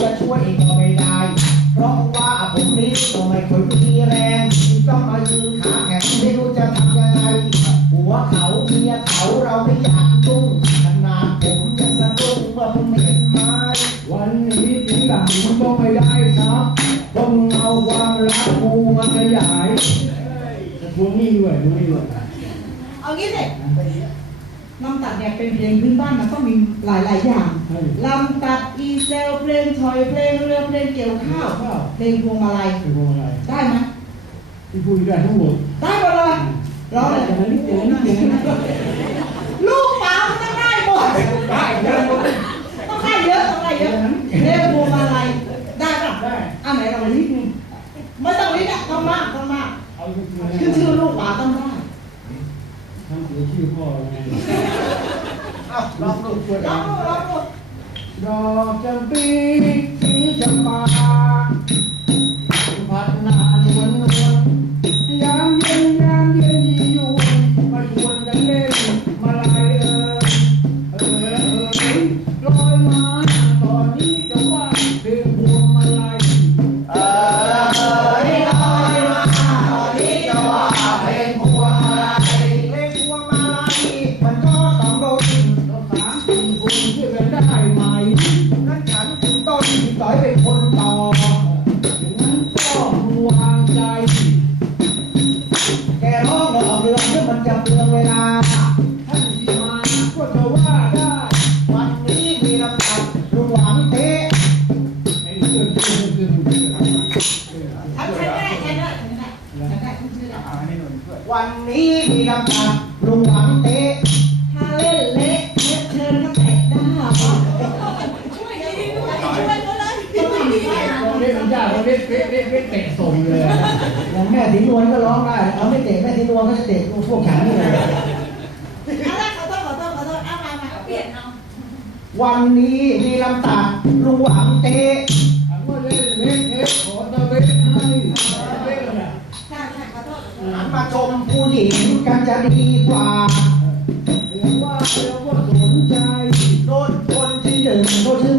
จะช่วยก็ไม่ได้ เพราะว่าผมนี้ก็ไม่ค่อยมีแรงต้องมายืนขาแข็งไม่รู้จะทำยังไงหัวเขาเมียเขาเราไม่อยากยุ่งขนาดผมยังสะดุ้งเมื่อผมเห็นไม้วันนี้ถึงหลังมันก็ไม่ได้ครับต้องเอาความรักกูมาขยายจะทวงหนี้ด้วยทวงหนี้ด้วยเอางี้เลยลำตัดเนี่ยเป็นเพลงพื้นบ้านมันต้องมีหลายๆอย่างลำตัดอีเซลเพลงถอยเพลงเรือเพลงเกี่ยวข้าวเพลงพวงมาลัยเป็นพวงอะไรได้ไหมที่พูดได้ทั้งหมดได้หมดเลยร้องเลยอย่างนั้นนิดเดียวนิดเดียวนิดเดียวลูกสาวมันต้องได้หมดได้เยอะหมดต้องได้เยอะต้องได้เยอะเพลงพวงมาลัยได้ป่ะได้อะไหนเราลิสต์นึงไม่ต้องลิสต์อะต้องมากต้องมากเอาจริงๆขึ้นชื่อลูกหลานต้องได้ ทำเสียชื่อพ่อไงเอาลองดูช่วยร้กัอนงลูกร้องลูกดอกจำปีสีจำปา วันนี้มีลำตัดลุงหวังเทะถ้าเล่นเละเละเชิญเขาแตะได้ช่วยดีด้วยช่วยเขาเลยตอนนี้มันยากตอนนี้เป๊ะเป๊ะเป๊ะเตะส่งเลยอะอย่างแม่สีนวลก็ร้องได้เอาไม่เตะแม่สีนวลก็จะเตะพวกฉันนี่เลยอะไรขอโทษขอโทษขอโทษเอามามาเปลี่ยนเอาวันนี้มีลำตัดลุงหวังเตะถามว่าเล่นเล่นเอ๊ะ หันมาชมผู้หญิงกันจะดีกว่าเห็นว่าเราก็สนใจโดนคนที่หนึ่งโดนชื่อ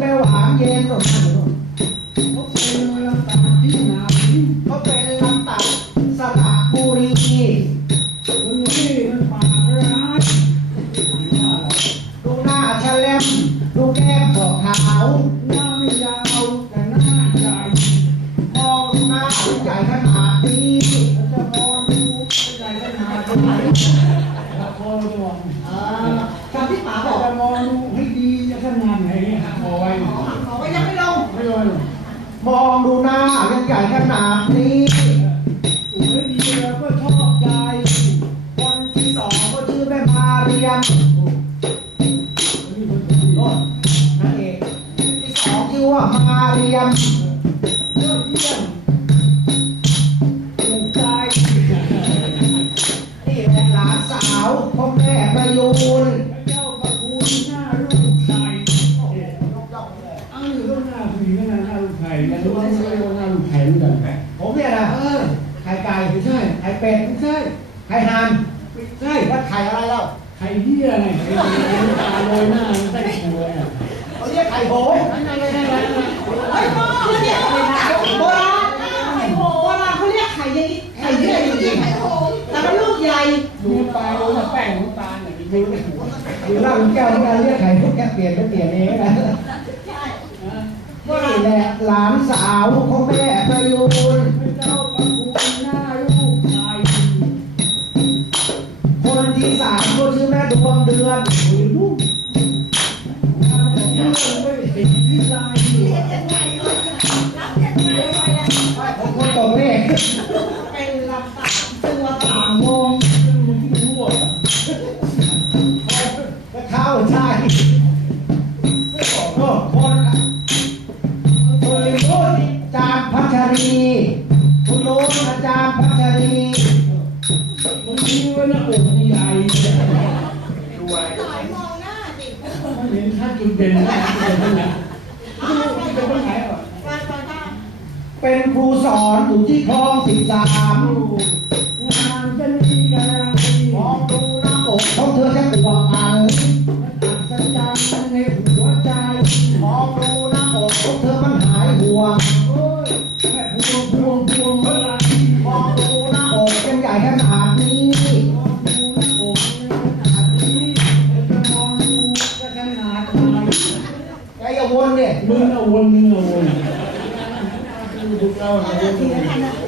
ไข่เหี้ยตาโรยหน้ามันใส่หัวอะเขาเรียกไข่โหงนั่นนั่นนั่นนั่นเฮ้พ่อเขาเรียกอะไรนะโบราณไข่โหโบราณเขาเรียกไข่ยังไข่เยื่อจริงๆแต่มันลูกใหญ่ดูปลาดูแป้งของตาเนี่ยดูอยู่เหล่างแก้วการเรียกไข่พวกแกเปลี่ยนไปเปลี่ยนเองนะนี่แหละหลานสาวของแม่ประยูนเจ้า หน้าอกใหญ่มองหน้าสิมันเห็นท่าจุดเด่นนะจุดเด่นนั่นแหละที่เป็นคนไหนอะไปไปไปเป็นครูสอนอยู่ที่คลองสิบสามงานจะดีกัน ไม่กังวลไม่กังวลทุกเจ้า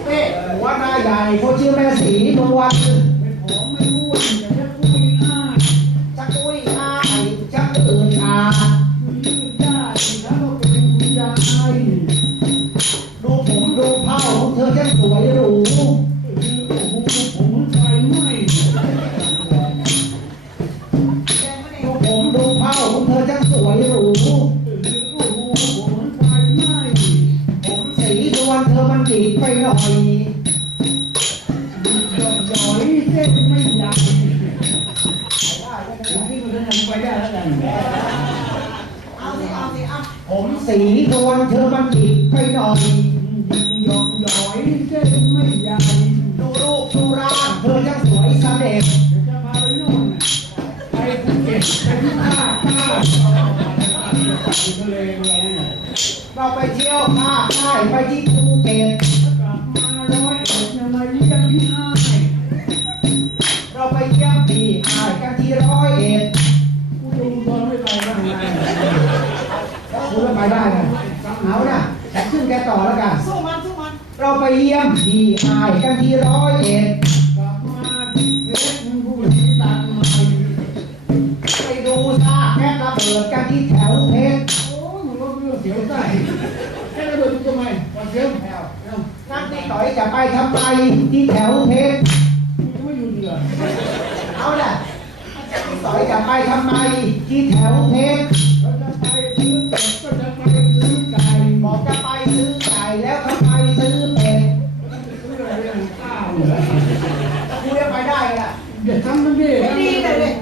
เป๊ะหัวหน้ใหญ่เขาชื่อแม่สีพวัตไม่ผอมไม่อ้วนอย่างนี้กุ้ยอ้าจักกุ้ยอ้าจักเอื่อายืดได้แล้วก็นคุณยาดูผมดูเผ้าของเธอแค่สวย ไปได้ไงเอาน่ะแต่ขึ้นแกต่อแล้วกันสู้มันสู้มันเราไปเยี่ยมดีไอกันที่ร้อยเอ็ดมาไปดูซากแค่ระเบิดกันที่แถวเพชรโอ้ยนูว่เรื่องเสียวใจแค่ระเบิดทำไมวันเสียวแถวนั่นที่ต่อยจะไปทำไมที่แถวเพชรไม่อยู่เดือเอาล่ะที่ต่อยจะไปทำไมที่แถวเพชร เดี๋ยวาทำมันดิดีแต่เลย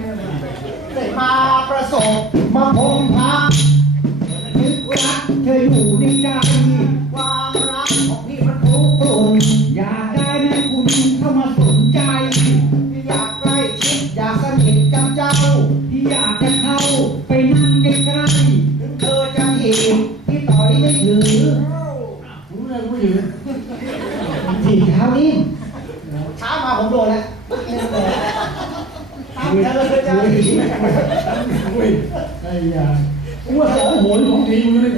แต่มาประสบมาพบ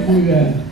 不远。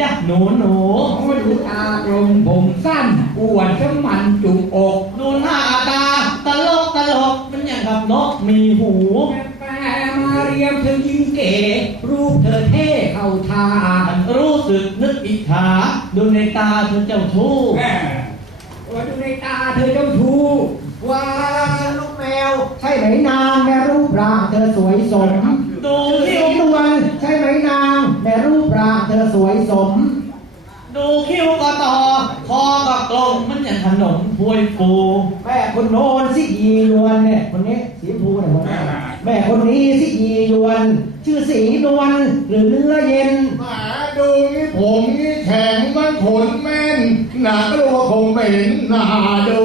จ้ะหนูหนูโอ้ดูตากลมผมสั้นอวดสมันจุกอกดูหน้าตาตลกตลกมันอย่างกับนกมีหูแปลมาเรียมเธอยิ่งเก๋รูปเธอเท่เข้าทาฉันรู้สึกนึกอิจฉาดูในตาเธอเจ้าชู้ แหมว่าดูในตาเธอเจ้าชู้ว่า ลูกแมว ใช่ไหมนางแม่รูปร่างเธอสวยสม ดู สี คิ้วน วลใช่ไหมนางแม่รูปร่างเธอสวยสม ดูคิ้วก็ต่อ คอก็กลมมันอย่างขนมพวยฟู แม่คนโน้นสิยียวนเนี่ยคนนี้สีชมพูเนี่ยคนนี้ แม่คนนี้สิยียวน ชื่อสีนวลหรือเนื้อเย็น หมาดูนี่ผมนี่แข็งมันขนแม่น หนาก็รู้ว่าคงไม่เป็นหนาดู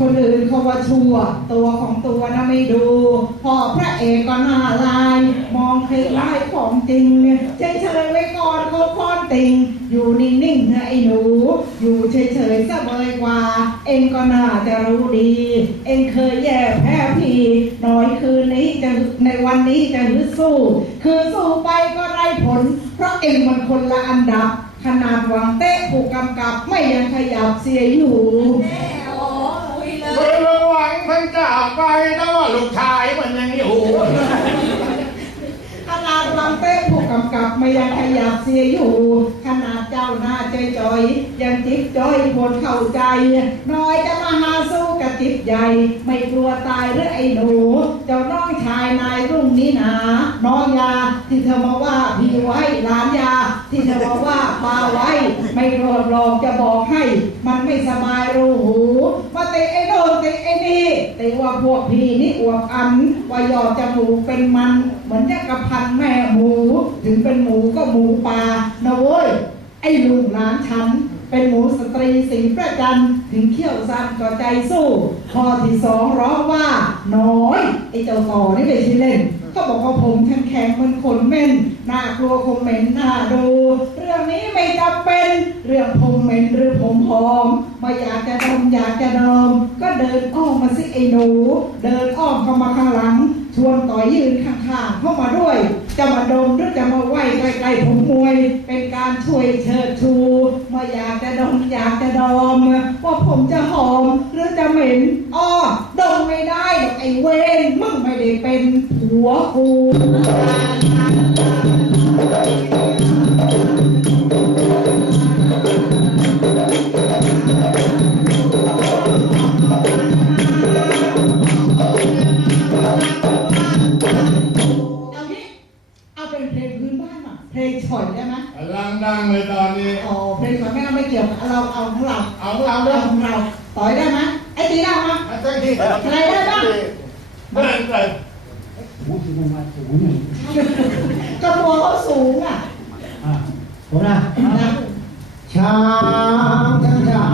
คนอื่นเขาว่าชั่ว ตัวของตัวนะไม่ดู พอพระเอกก็น่าลาย มองคล้ายของจริง I see you. จอยยังจิ๊บจอยควรเข้าใจ น้อยจะมาหาสู้กับจิ๊บใหญ่ ไม่กลัวตายหรือไอ้หนู เจ้าน้องชายนายรุ่งนี้หนา น้องยาที่เธอมาว่าพี่ไว้หลานยา ที่เธอมาว่าปาไว้ ไม่รธหรอกจะบอกให้ มันไม่สบายรูหูมาเตะไอ้โน่นเตะไอ้นี่เตะว่าพวกพี่นี่อวบอันว่ายอดจมูกเป็นมัน เหมือนยักษ์พันแม่หมู ถึงเป็นหมูก็หมูป่านะเว้ย ไอ้ลุงหลานฉัน เป็นหมูสตรีสีประจันถึงเขี้ยวสั้นก็ใจสู้ข้อที่สองร้องว่าน้อยไอ้เจ้าต่อนี่ไม่ใช่เล่น ก็บอกว่าผมแข็งแข็งมันขนเม่นน่ากลัวคงเหม็นน่าดู เรื่องนี้ไม่จำเป็น เรื่องผมเหม็นหรือผมหอมไม่อยากจะดมอยากจะดมก็เดินอ้อมมาสิไอ้หนู เดินอ้อมเข้ามาข้างหลัง วนต่อยืนข้างๆเข้ามาด้วย จะมาดมหรือจะมาไหวใกล้ๆผมมวย เป็นการช่วยเชิดชูม่อยากจะดมอยากจะดมว่าผมจะหอมหรือจะเหม็นอ้อดมไม่ได้ไอ้เวนมึงไม่ได้เป็นผัวกู อยได้ไหมกำลังดังเลยตอนนี้อ๋อเพลงฉ่อยไม่เอาไม่เกี่ยวกับเราเอาของเราเอาของเราเอาด้วยของเราต่อยได้ไหมไอ้ตีได้ไหมอาจารย์ที่อะไรได้บ้างเมื่อไหร่โอ้ยมันมาสูงนี่กระบอกเขาสูงอะอะผมนะนะช้างช้าง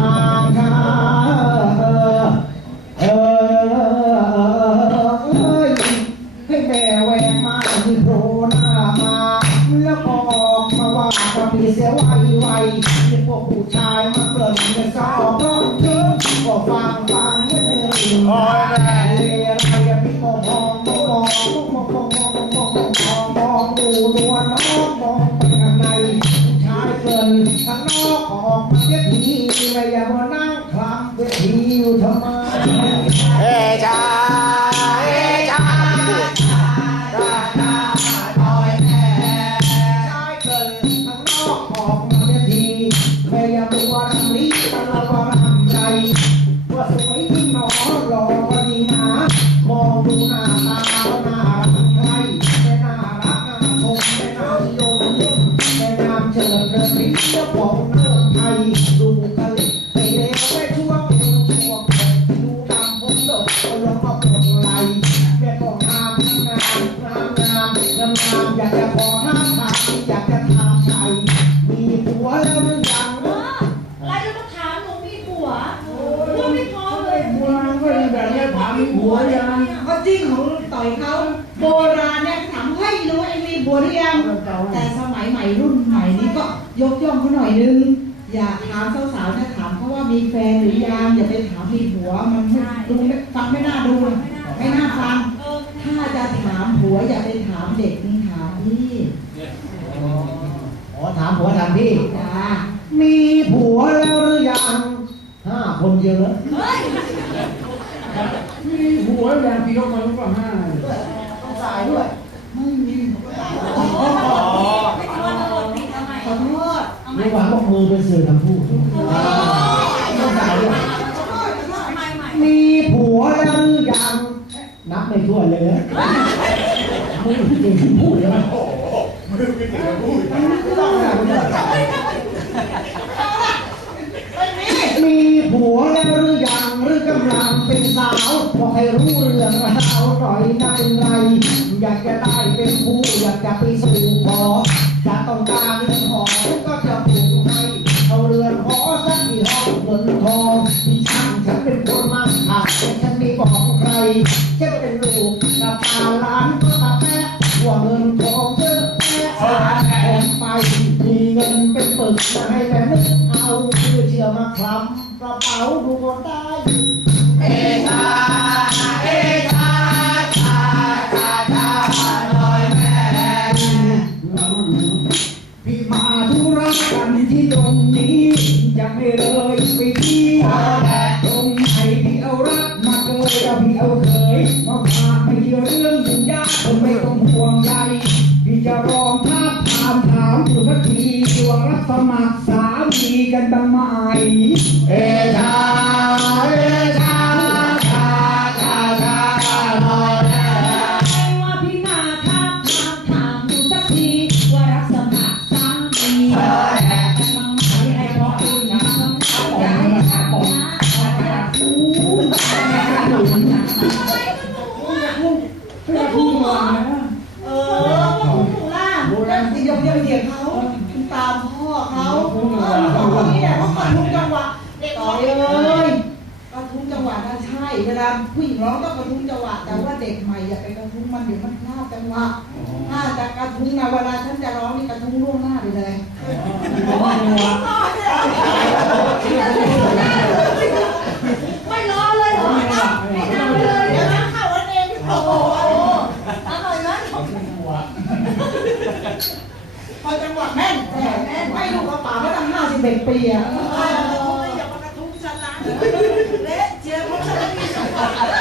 เขาหน่อยนึง อย่าถามสาวๆนะถามเขาว่ามีแฟนหรือยังอย่าไปถามมีผัวมันไม่ดูไม่ฟังไม่น่าดูไม่น่าฟัง ถ้าจะถามผัวอย่าไปถามเด็กนี่ถามพี่อ๋อถามผัวถามพี่จ้ามีผัวแล้วหรือยังห้าคนเยอะมีผัวยังพี่ยกมาลูกก็ห้าต้องสายด้วย ไม่มีขอโทษ มีหวังบอกมือ เป็นสื่อคำพูดต้มีผัวแล้วหรือยังนับไม่ถ้วเลยนะมึงเก่งพูดเลยนะมือไม่ถึงพูดไม่ต้องนะคุณมีผัวแล้วหรือยังหรือกำลังเป็นสาวบอให้รู้เรื่องราวหน่อยนะเป็นไร อยากจะได้เป็นผู้อยากจะไปสู่ขอจะต้องการเงินหอก็ นทองที่ช่างฉันเป็นคนมาหาแต่ฉันไม่บอกใครฉันเป็นลูกกับตาหลานก็ตาแม่ว่าเงินทองเยอะแยะสาแอบไปมีเงินเป็นปึกมาให้แต่ไม่เอาเพื่อเชื่อมาคลำกระเป๋าดูก็ได้เอช อเขาเออของคนนี้เนี่ยเขากระทุ้งจังหวะเด็กต่อยเลยกระทุ้งจังหวะนั่นใช่ เวลาผู้หญิงร้องต้องกระทุ้งจังหวะ แต่ว่าเด็กใหม่อย่าไปกระทุ้งมันเดี๋ยวมันพลาดจังหวะถ้าจะกระทุ้งนะเวลาฉันจะร้องนี่กระทุ้งล่วงหน้าไปเลย อจังหวะแม่นแม่นไม่รู้กระเป๋าเขาตั้งห้าสิบเอ็ดปีอะอย่ามากระทุ้งฉันละเละเจียบเพราะฉันไม่มีสมบัติ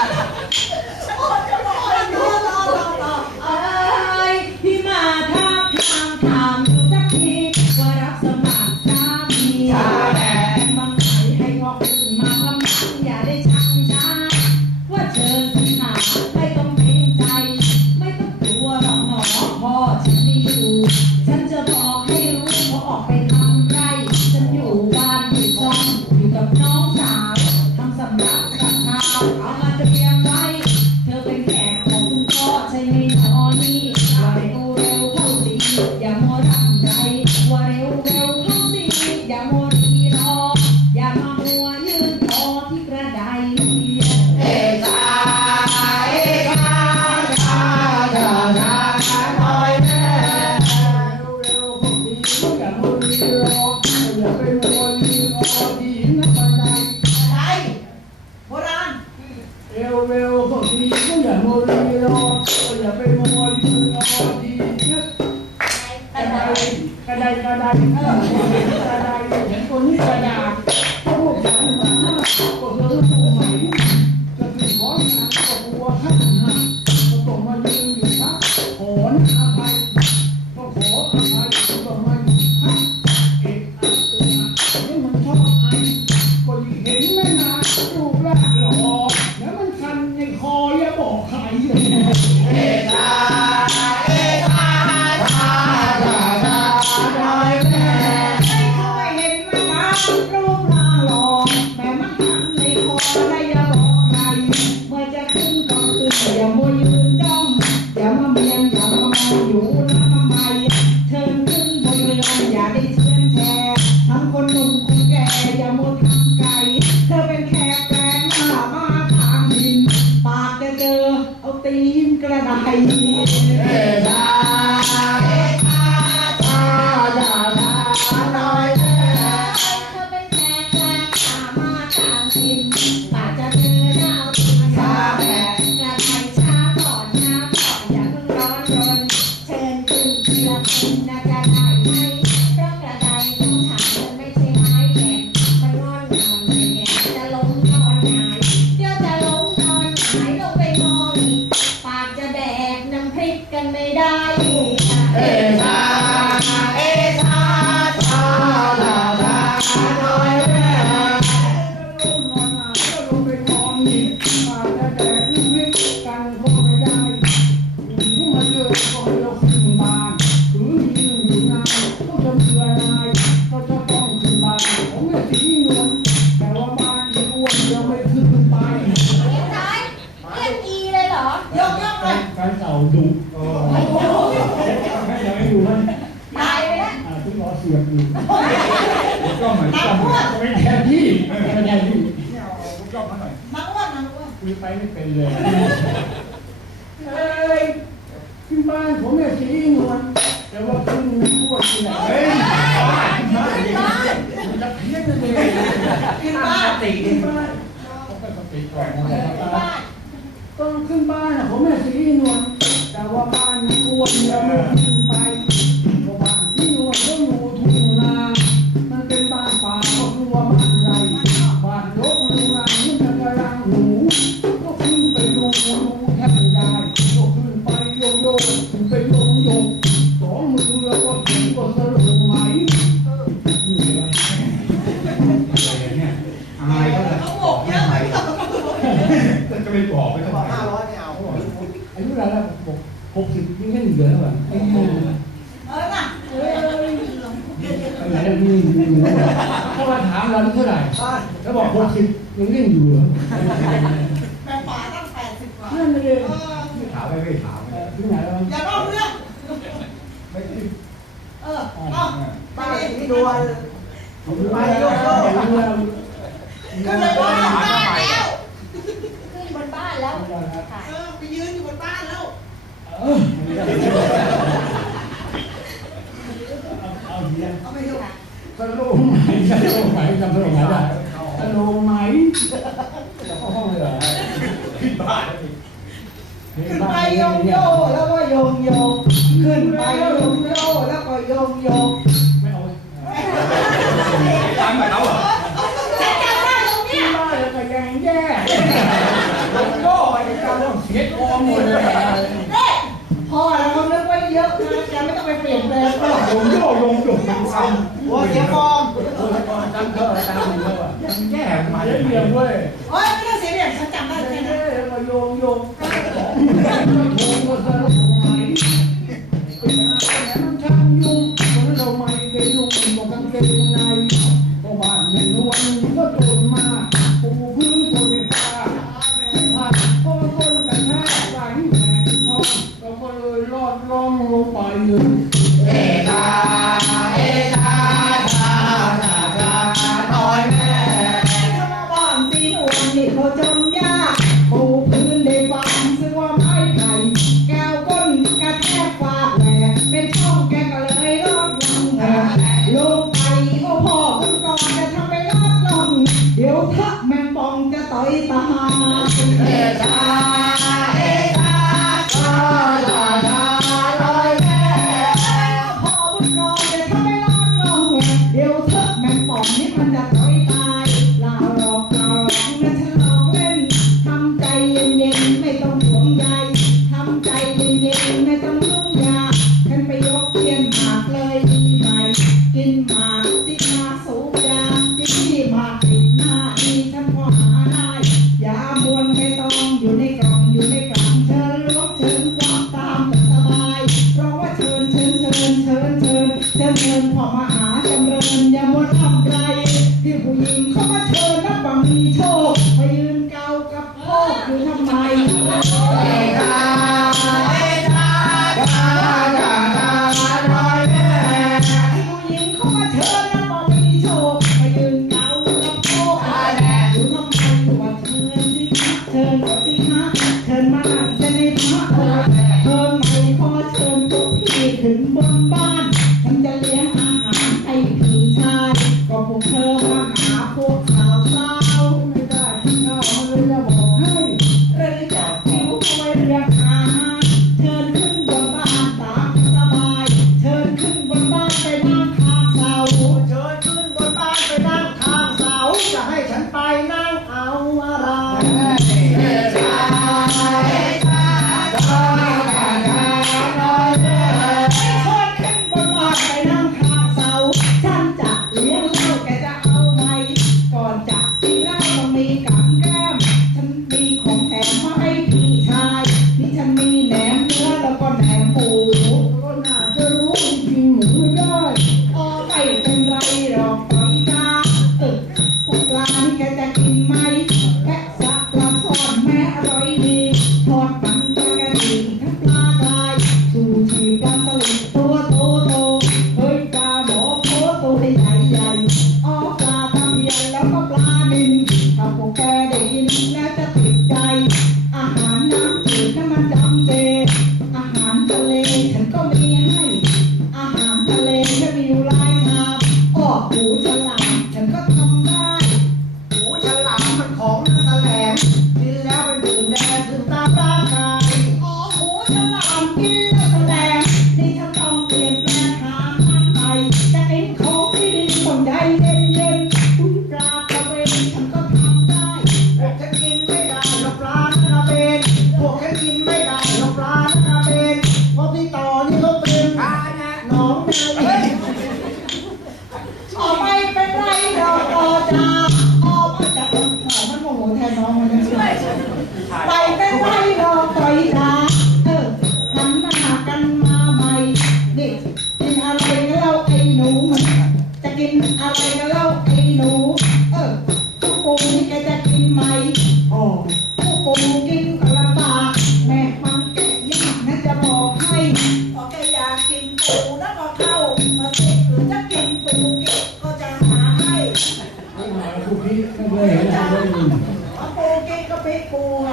ไยังไม่อยู่มั้ตายไปแล้วคุณรอเสียงอยู่ก็เหมือนกันไม่แทนที่แทนที่ยอมมาหน่อยมาอ้วนมาอ้วคือไปไม่เป็นเลยเฮ้ยขึ้นบ้านผมเนี่ยสีนวลแต่ว่าขึ้นอ้วนที่ไหนเฮ้ยขึ้นบ้านขึ้นบ้านจะเพี้ยนเลยขึ้นบ้านติขึ้นบ้านต้องขึ้นบ้านนะผมเนี่ยสีนวล แต่ว่าบ้านอ้นล้วมันขึ้นไปก็บ้านที่นวลก็อยู่ทุ่งนา มันเป็นบ้านป่าก็คือว่าานบ้านรกโรานนี่มันกำลังหนูก็ขึ้นไปดูดูแทบไม่ได้ก็ขึ้ไปโยโย่ไปโยโย่สองมือแล้วก็ขึ้ก็สลบไหมอยู่เลยอะไรเนี่ยอะไรก็แบเขาบอกเยอะไปก็ไม่บอกไม่ กสิบนี่ไม่เหลือหรอเออน่ะเออไหนนี่เขามาถามเราเท่าไหร่แล้วบอกหกสิบยังเล่นอยู่เหรอแปดป่าตั้งแปดสิบกว่านั่นเลยไม่ถามไม่ไม่ถามที่ไหนแล้วอย่าเล่าเรื่องไม่เออเอาไปนดูอะไรม่ดูอะไร มูลเลยเยพ่อแล้วเลือกไว้เยอะนะแกไม่ต้องไปเปลี่ยนแปลงผมโยลงจุ่มน้ำซ้ำโอ้เสียฟองจำเธอจำเธอแย่มาเยอะเยี่ด้วยโอ้ย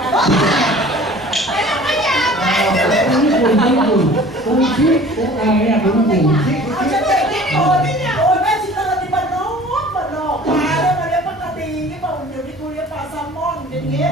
ผมคุณไม่คุณผมคิดผมอะไรเนี่ยผมคุคิดเอาฉันเป็นที่โอนนี่เนี่ยโอนแม่ชิตาติบันนอกบัอกมาแล้มาเรียกปกติที่บอกเดี๋ยวนี้กูเรียกปลาแซลมอนอย่างเงี้